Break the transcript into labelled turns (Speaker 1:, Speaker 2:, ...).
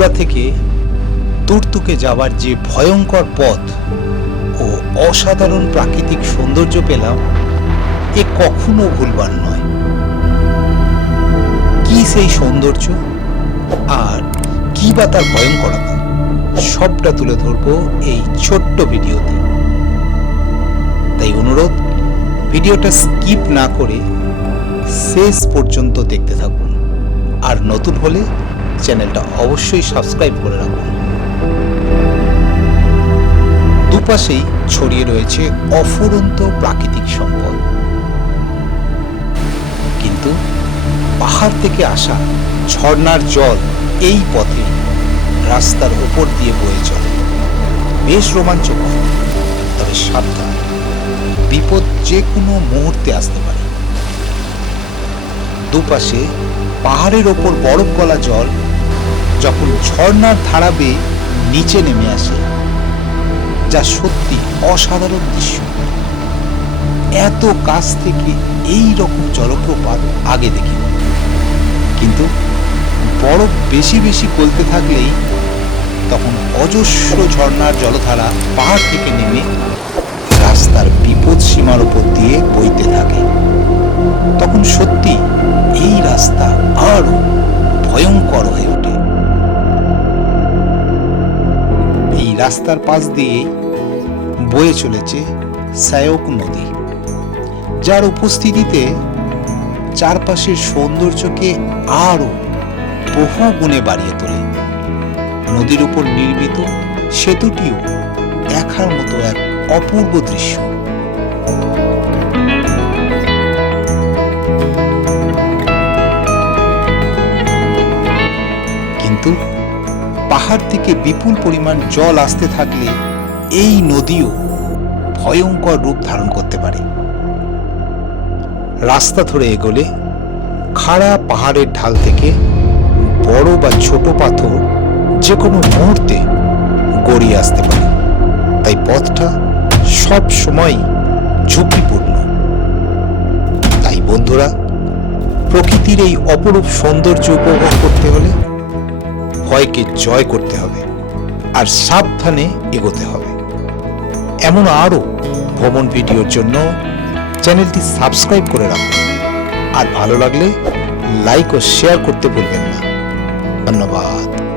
Speaker 1: ধুবড়া থেকে তুর্তুকে যাওয়ার যে ভয়ঙ্কর পথ ও অসাধারণ প্রাকৃতিক সৌন্দর্য পেলাম, এ কখনো ভুলবার নয়। কি সেই সৌন্দর্য আর কি বা তার ভয়ঙ্করতা, সবটা তুলে ধরবো এই ছোট্ট ভিডিওতে। তাই অনুরোধ, ভিডিওটা স্কিপ না করে শেষ পর্যন্ত দেখতে থাকুন। আর নতুন হলে চ্যানেলটা অবশ্যই সাবস্ক্রাইব করে রাখুন। দুপাশেই ছড়িয়ে রয়েছে অফুরন্ত প্রাকৃতিক সম্পদ। কিন্তু পাহাড় থেকে আসা ঝর্ণার জল এই পথে রাস্তার ওপর দিয়ে বয়ে চলে। বেশ রোমাঞ্চকর, তবে সাবধান। বিপদ যে কোনো মুহূর্তে আসতে পারে। দুপাশে পাহাড়ের ওপর বরফ গলা জল যখন ঝর্ণার ধারা বেয়ে নিচে নেমে আসে, যা সত্যি অসাধারণ দৃশ্য। এত কাছ থেকে এই রকম জলপ্রপাত আগে দেখি। কিন্তু বরফ বেশি বেশি গলতে থাকলেই তখন অজস্র ঝর্ণার জলধারা পাহাড় থেকে নেমে রাস্তার বিপদ সীমার উপর দিয়ে বইতে থাকে। তখন সত্যি এই রাস্তা আরও ভয়ঙ্কর হয়ে ওঠে। রাস্তার পাশ দিয়ে বয়ে চলেছে সায়ক নদী, যার উপস্থিতিতে চারপাশের সৌন্দর্যকে আরও বহু গুণে বাড়িয়ে তোলে। নদীর উপর নির্মিত সেতুটিও দেখার মতো এক অপূর্ব দৃশ্য। পাহাড় থেকে বিপুল পরিমাণ জল আসতে থাকলে এই নদীও ভয়ঙ্কর রূপ ধারণ করতে পারে। রাস্তা ধরে এগোলে খাড়া পাহাড়ের ঢাল থেকে বড় বা ছোট পাথর যে কোনো মুহূর্তে গড়িয়ে আসতে পারে। তাই পথটা সব সময় ঝুঁকিপূর্ণ। তাই বন্ধুরা, প্রকৃতির এই অপরূপ সৌন্দর্য উপভোগ করতে হলে ভয়কে জয় করতে হবে আর সাবধানে এগোতে হবে। এমন আরও ভ্রমণ ভিডিওর জন্য চ্যানেলটি সাবস্ক্রাইব করে রাখুন। আর ভালো লাগলে লাইক ও শেয়ার করতে ভুলবেন না। ধন্যবাদ।